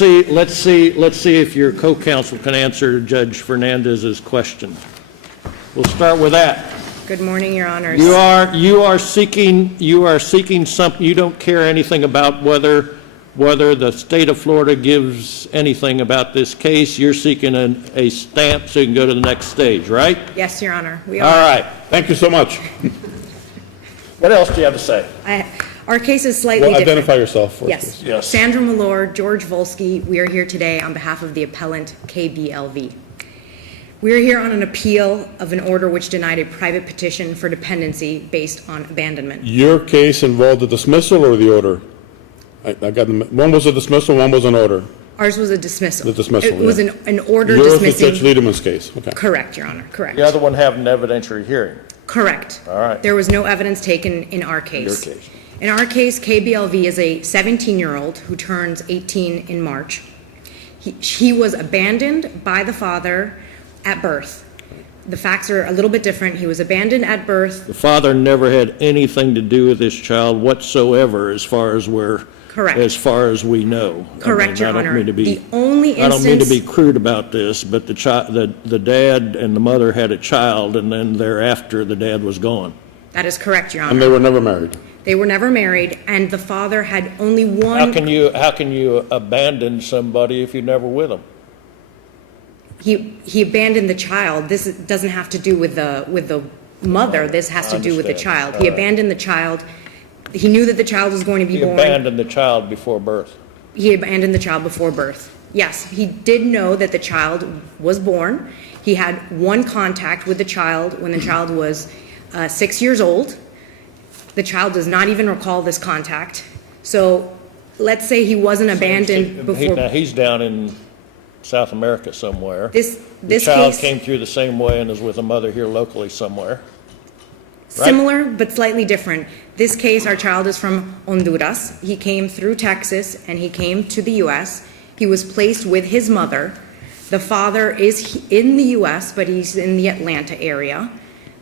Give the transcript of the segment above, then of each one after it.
Let's see if your co-counsel can answer Judge Fernandez's question. We'll start with that. Good morning, Your Honors. You are seeking something. You don't care anything about whether the state of Florida gives anything about this case. You're seeking a stamp so you can go to the next stage, right? Yes, Your Honor. We are. All right. Thank you so much. What else do you have to say? Our case is slightly different. Identify yourself first. Yes. Please. Yes. Sandra Malor, George Volsky. We are here today on behalf of the appellant, KBLV. We are here on an appeal of an order which denied a private petition for dependency based on abandonment. Your case involved the dismissal or the order? I got them. One was a dismissal, one was an order. Ours was a dismissal. The dismissal, It was yeah. an order Yours was dismissing. Judge Liederman's case. Okay. Correct, Your Honor. Correct. The other one have an evidentiary hearing. Correct. All right. There was no evidence taken in our case. Your case. In our case, KBLV is a 17-year-old who turns 18 in March. He was abandoned by the father at birth. The facts are a little bit different. He was abandoned at birth. The father never had anything to do with this child whatsoever, as far as Correct. as far as we know. Correct, Your I don't Honor. mean to be, The only I don't mean to be instance- crude about this, but the dad and the mother had a child, and then thereafter the dad was gone. That is correct, Your And Honor. they were never married. They were never married, and the father had only one. How can you abandon somebody if you're never with them? He abandoned the child. This doesn't have to do with the mother. This has to do with the understand. child. He abandoned the child. He knew that the child was going to be He born. abandoned the child before birth. He abandoned the child before birth. Yes, he did know that the child was born. He had one contact with the child when the child was 6 years old. The child does not even recall this contact. So let's say he wasn't abandoned before. Now, he's down in South America somewhere. This The child case, came through the same way and is with a mother here locally somewhere. right? similar but slightly different. This case, our child is from Honduras. He came through Texas and he came to the U.S. He was placed with his mother. The father is in the U.S., but he's in the Atlanta area.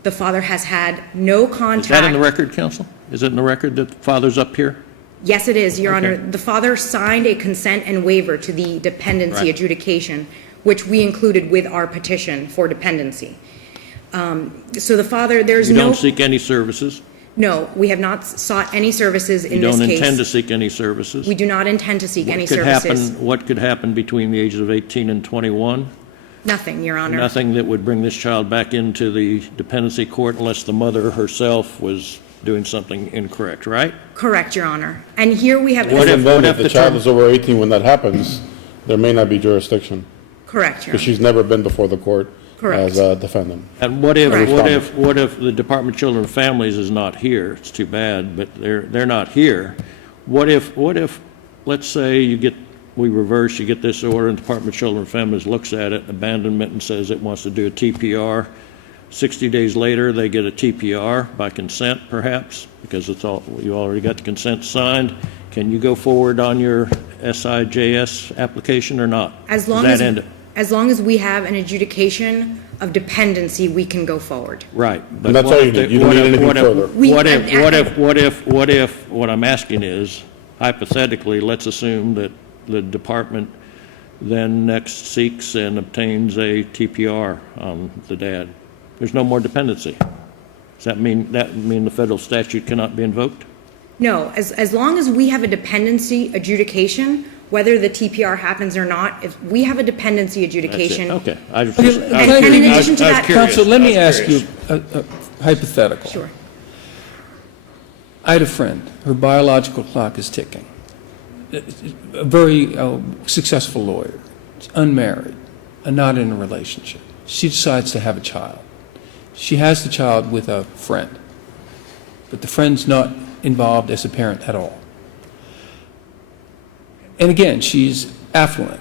The father has had no contact. Is that in the record, counsel? Is it in the record that the father's up here? Yes, it is, Your Okay. Honor. The father signed a consent and waiver to the dependency Right. adjudication, which we included with our petition for dependency. So the father, there's You no. don't seek any services? No, we have not sought any services You in this don't case. intend to seek any services? We do not intend to seek any What could happen? services. What could happen between the ages of 18 and 21? Nothing, Your Honor. Nothing that would bring this child back into the dependency court unless the mother herself was doing something incorrect, right? Correct, Your Honor. And here we have. What if- And then if the the child term- is over 18 when that happens, there may not be jurisdiction. Correct, Your Because Honor. she's never been before the court Correct. as a defendant. And what if, Correct. what if the Department of Children and Families is not here? It's too bad, but they're not here. What if, let's say you get this order, and the Department of Children and Families looks at it, abandonment, and says it wants to do a TPR. 60 days later, they get a TPR by consent, perhaps, because you already got the consent signed. Can you go forward on your SIJS application or not? As long Does that end it? as long as we have an adjudication of dependency, we can go forward. Right. but And that's what all you if need. the- You don't what need if- anything what if- further. What if, what I'm asking is, hypothetically, let's assume that the department then next seeks and obtains a TPR on the dad. There's no more dependency. Does that mean the federal statute cannot be invoked? No, as long as we have a dependency adjudication, whether the TPR happens or not, if we have a dependency That's it. adjudication. Okay. I was Okay, just- I was and in curious. addition to I was that- curious. Counsel, let me I was ask you curious. a hypothetical. Sure. I had a friend, her biological clock is ticking. A very successful lawyer, unmarried, and not in a relationship. She decides to have a child. She has the child with a friend, but the friend's not involved as a parent at all. And again, she's affluent.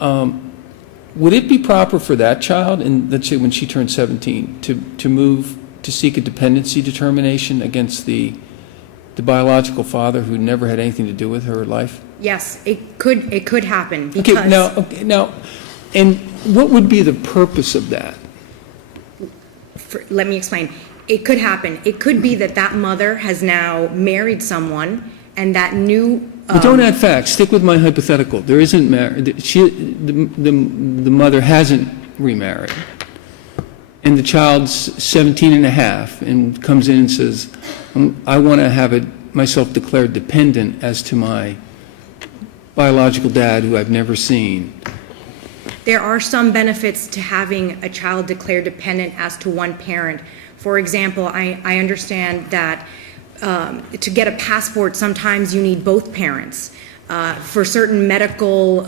Would it be proper for that child, and let's say when she turns 17, to move to seek a dependency determination against the biological father who never had anything to do with her life? Yes, it could happen because. Now, and what would be the purpose of that? Let me explain. It could happen. It could be that mother has now married someone, and that new But don't add facts. Stick with my hypothetical. There isn't the mother hasn't remarried, and the child's 17 and a half and comes in and says, I want to have myself declared dependent as to my biological dad who I've never seen. There are some benefits to having a child declared dependent as to one parent. For example, I understand that to get a passport, sometimes you need both parents. For certain medical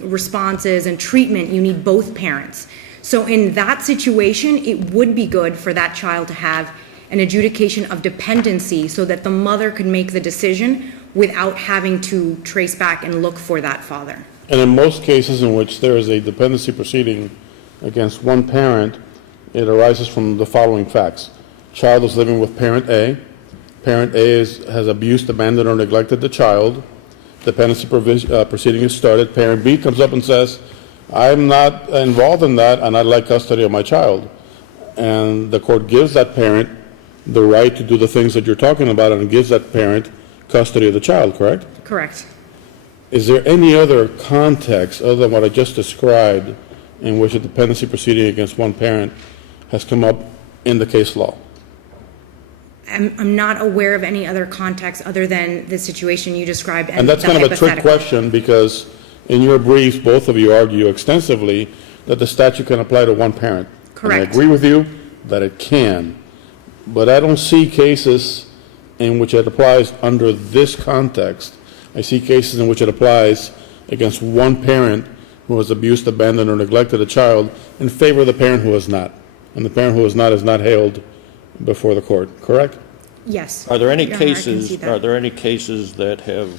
responses and treatment, you need both parents. So in that situation, it would be good for that child to have an adjudication of dependency so that the mother could make the decision without having to trace back and look for that father. And in most cases in which there is a dependency proceeding against one parent, it arises from the following facts. Child is living with parent A. Parent A has abused, abandoned, or neglected the child. Dependency proceeding is started. Parent B comes up and says, I'm not involved in that, and I'd like custody of my child. And the court gives that parent the right to do the things that you're talking about and gives that parent custody of the child, correct? Correct. Is there any other context other than what I just described in which a dependency proceeding against one parent has come up in the case law? I'm not aware of any other context other than the situation you described. And that's the kind of a trick hypothetical. question because in your briefs, both of you argue extensively that the statute can apply to one parent. Correct. And I agree with you that it can, but I don't see cases in which it applies under this context. I see cases in which it applies against one parent who has abused, abandoned, or neglected a child in favor of the parent who has not. And the parent who has not is not held before the court, correct? Yes. Are there any Your Honor, I can see cases, that. are there any cases that have,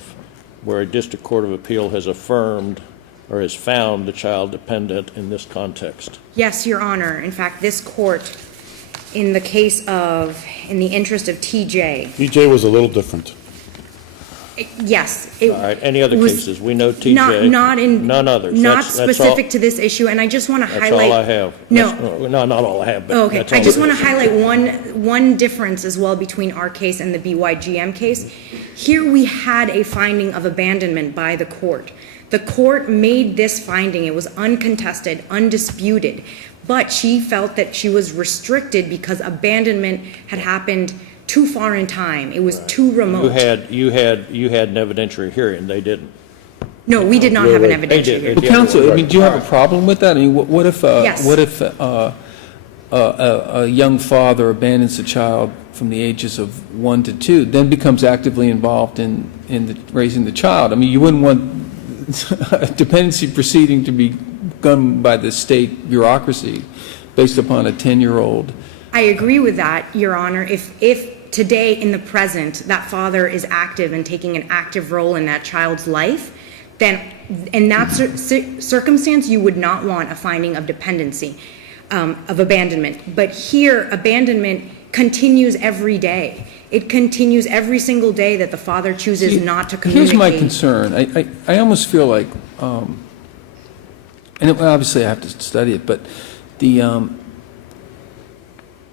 where a district court of appeal has affirmed or has found the child dependent in this context? Yes, Your Honor. In fact, this court, in the case of, in the interest of TJ, DJ was a little different. yes. All right, any other was cases? We know TJ. Not in. None others. Not That's all- specific to this issue, and I just want to That's highlight. all I have. No. No, not all I have, but Okay, that's all I just there want to is. highlight one difference as well between our case and the BYGM case. Here we had a finding of abandonment by the court. The court made this finding, it was uncontested, undisputed, but she felt that she was restricted because abandonment had happened too far in time. It was too remote. You had an evidentiary hearing, they didn't. No, we did not have an Right. They evidentiary did. hearing. It- Well, counsel, I mean, do you have a problem with that? I mean, what if Yes. a young father abandons a child from the ages of 1 to 2, then becomes actively involved in raising the child? I mean, you wouldn't want a dependency proceeding to be done by the state bureaucracy based upon a 10-year-old. I agree with that, Your Honor. If today, in the present, that father is active and taking an active role in that child's life, then in that circumstance, you would not want a finding of dependency, of abandonment. But here, abandonment continues every day. It continues every single day that the father chooses See, not to communicate. Here's my concern. I almost feel like, and obviously I have to study it, but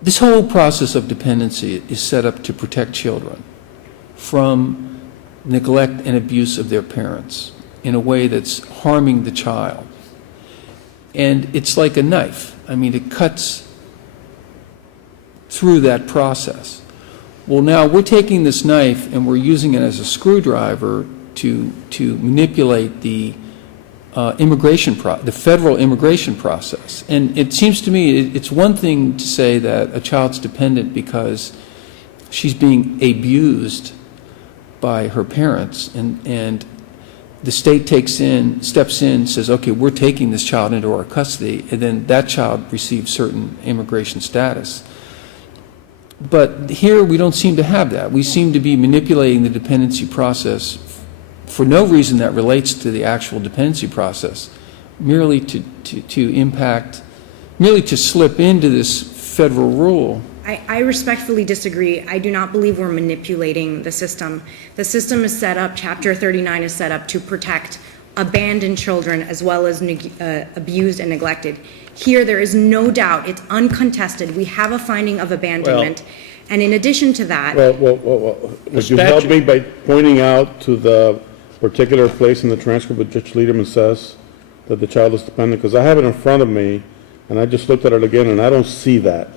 this whole process of dependency is set up to protect children from neglect and abuse of their parents in a way that's harming the child. And it's like a knife. I mean, it cuts through that process. Well, now we're taking this knife and we're using it as a screwdriver to manipulate the the federal immigration process. And it seems to me it's one thing to say that a child's dependent because she's being abused by her parents, and the state steps in, says, okay, we're taking this child into our custody, and then that child receives certain immigration status. But here we don't seem to have that. We seem to be manipulating the dependency process for no reason that relates to the actual dependency process, merely to slip into this federal rule. I respectfully disagree. I do not believe we're manipulating the system. The system is set up, Chapter 39 is set up to protect abandoned children as well as abused and neglected. Here, there is no doubt, it's uncontested. We have a finding of abandonment. And in addition to that, Well, would you help me by pointing out to the particular place in the transcript where Judge Liederman says that the child is dependent? Because I have it in front of me, and I just looked at it again, and I don't see that.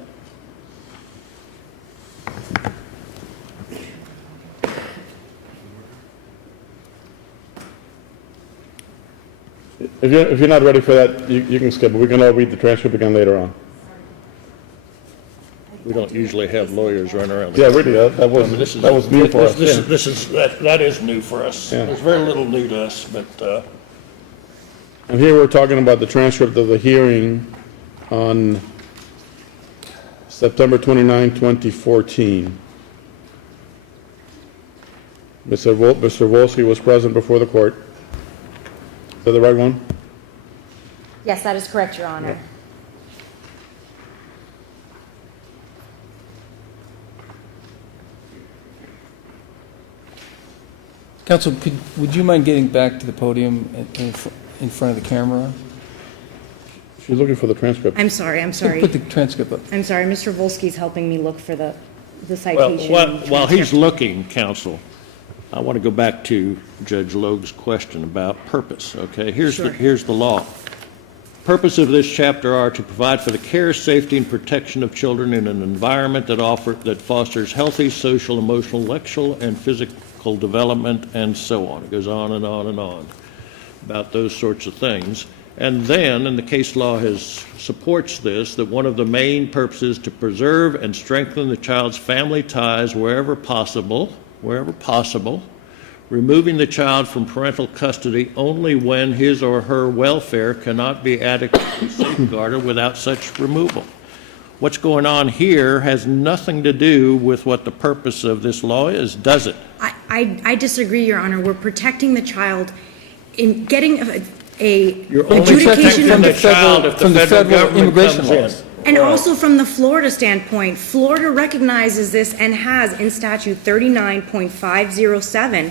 If you're not ready for that, you can skip it. We can all read the transcript again later on. We don't usually have lawyers run around. Yeah, really, that was new for us. That is new for us. Yeah. There's very little new to us, but, And here we're talking about the transcript of the hearing on September 29, 2014. Mr. Wolski was present before the court. Is that the right one? Yes, that is correct, Your Honor. Counsel, would you mind getting back to the podium in front of the camera? She's looking for the transcript. I'm sorry. Put the transcript up. I'm sorry, Mr. Volsky's helping me look for the well, citation. while he's looking, counsel, I want to go back to Judge Logue's question about purpose, okay? Here's the law. Purpose of this chapter are to provide for the care, safety, and protection of children in an environment that fosters healthy social, emotional, intellectual, and physical development, and so on. It goes on and on and on about those sorts of things. And then, and the case law supports this, that one of the main purposes to preserve and strengthen the child's family ties wherever possible, removing the child from parental custody only when his or her welfare cannot be adequately safeguarded without such removal. What's going on here has nothing to do with what the purpose of this law is, does it? I disagree, Your Honor. We're protecting the child in getting You're only adjudication protecting the child if the federal government immigration comes in. laws. And also from the Florida standpoint, Florida recognizes this and has in statute 39.507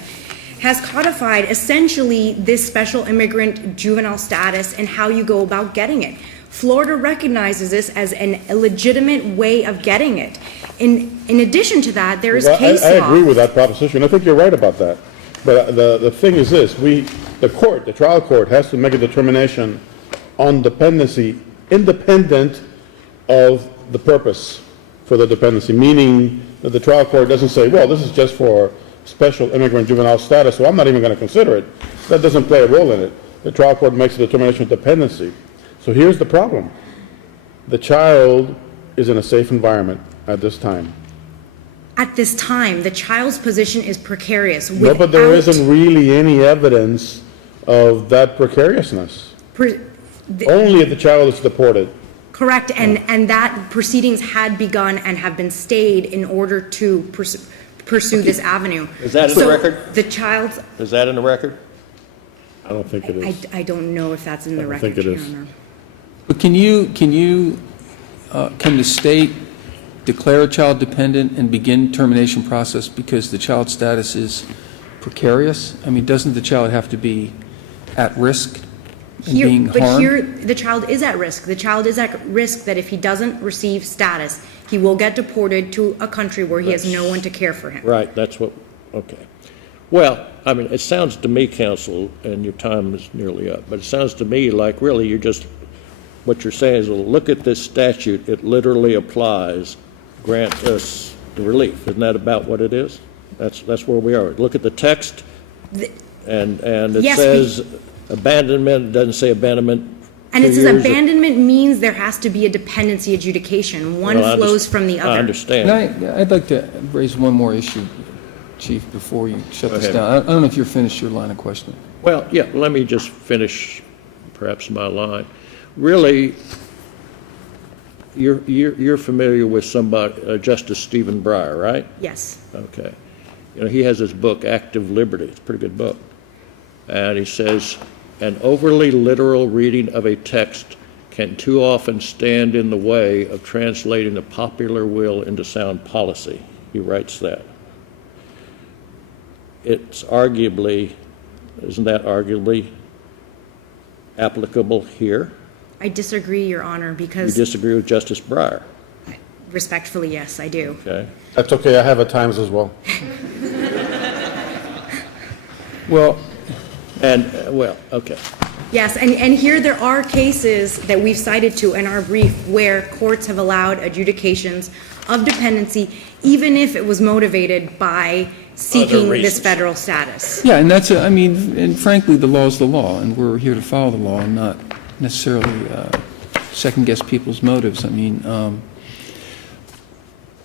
has codified essentially this special immigrant juvenile status and how you go about getting it. Florida recognizes this as a legitimate way of getting it. In addition to that, there is case law. I agree with that proposition. I think you're right about that. But the thing is this, the trial court has to make a determination on dependency independent of the purpose for the dependency, meaning that the trial court doesn't say, well, this is just for special immigrant juvenile status, so I'm not even going to consider it. That doesn't play a role in it. The trial court makes a determination of dependency. So here's the problem. The child is in a safe environment at this time. At this time, the child's position is precarious. No, but there isn't really any evidence of that precariousness. Only if the child is deported. Correct, and that proceedings had begun and have been stayed in order to pursue this avenue. Is that in the record? The child's, Is that in the record? I don't think it is. I don't know if that's in the I don't record, think it Your is. Honor. But can the state declare a child dependent and begin termination process because the child's status is precarious? I mean, doesn't the child have to be at risk and being harmed? But here, the child is at risk. The child is at risk that if he doesn't receive status, he will get deported to a country where he has no one to care for him. Right, that's what, okay. Well, I mean, it sounds to me, counsel, and your time is nearly up, but it sounds to me like really what you're saying is, well, look at this statute, it literally applies, grant us the relief. Isn't that about what it is? That's where we are. Look at the text, and it Yes, says abandonment, it doesn't say abandonment. And it 2 says years. abandonment means there has to be a dependency adjudication. One Well, flows from the I other. understand. I'd like to raise one more issue, Chief, before you shut this ahead. down. I don't know if you're finished your line of questioning. Well, yeah, let me just finish perhaps my line. Really, you're familiar with somebody, Justice Stephen Breyer, right? Yes. Okay. You know, he has this book, Active Liberty. It's a pretty good book. And he says, an overly literal reading of a text can too often stand in the way of translating the popular will into sound policy. He writes that. Isn't that arguably applicable here? I disagree, Your Honor, You because disagree with Justice Breyer, respectfully, yes, I do. okay? That's okay, I have at times as well. Well, And, well, okay. Yes, and here there are cases that we've cited to in our brief where courts have allowed adjudications of dependency, even if it was motivated by seeking this reasons. federal status. Yeah, and that's, I mean, and frankly, the law is the law, and we're here to follow the law and not necessarily second-guess people's motives. I mean,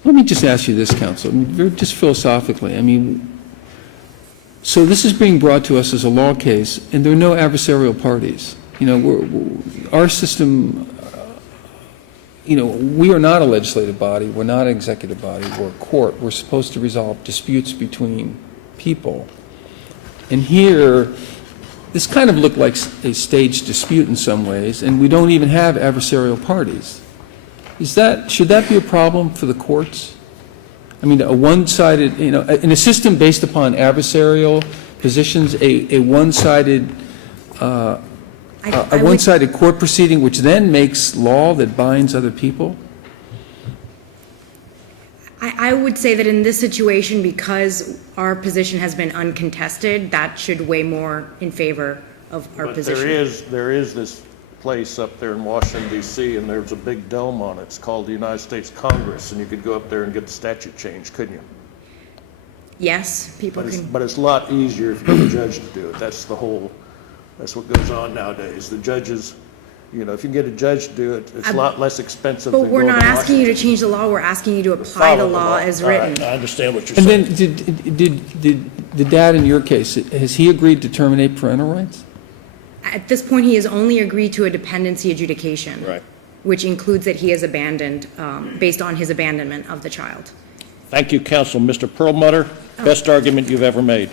let me just ask you this, counsel, I mean, just philosophically, I mean, so this is being brought to us as a law case, and there are no adversarial parties. You know, our system, you know, we are not a legislative body, we're not an executive body, we're a court. We're supposed to resolve disputes between people. And here, this kind of looked like a staged dispute in some ways, and we don't even have adversarial parties. Should that be a problem for the courts? I mean, a one-sided, you know, in a system based upon adversarial positions, a one-sided court proceeding which then makes law that binds other people? I would say that in this situation, because our position has been uncontested, that should weigh more in favor of our But position. there is this place up there in Washington DC, and there's a big dome on it. It's called the United States Congress, and you could go up there and get the statute changed, couldn't you? Yes, people can. But it's a lot easier if you get a judge to do it. That's what goes on nowadays. The judges, you know, if you can get a judge to do it, it's a lot less expensive But than we're going not to asking you to Washington. change the law, we're asking you to apply Follow the law as All right, written. I understand what you're And saying. then, did the dad in your case, has he agreed to terminate parental rights? At this point, he has only agreed to a dependency adjudication. Right. Which includes that he is abandoned, based on his abandonment of the child. Thank you, counsel. Mr. Perlmutter, best argument you've ever made.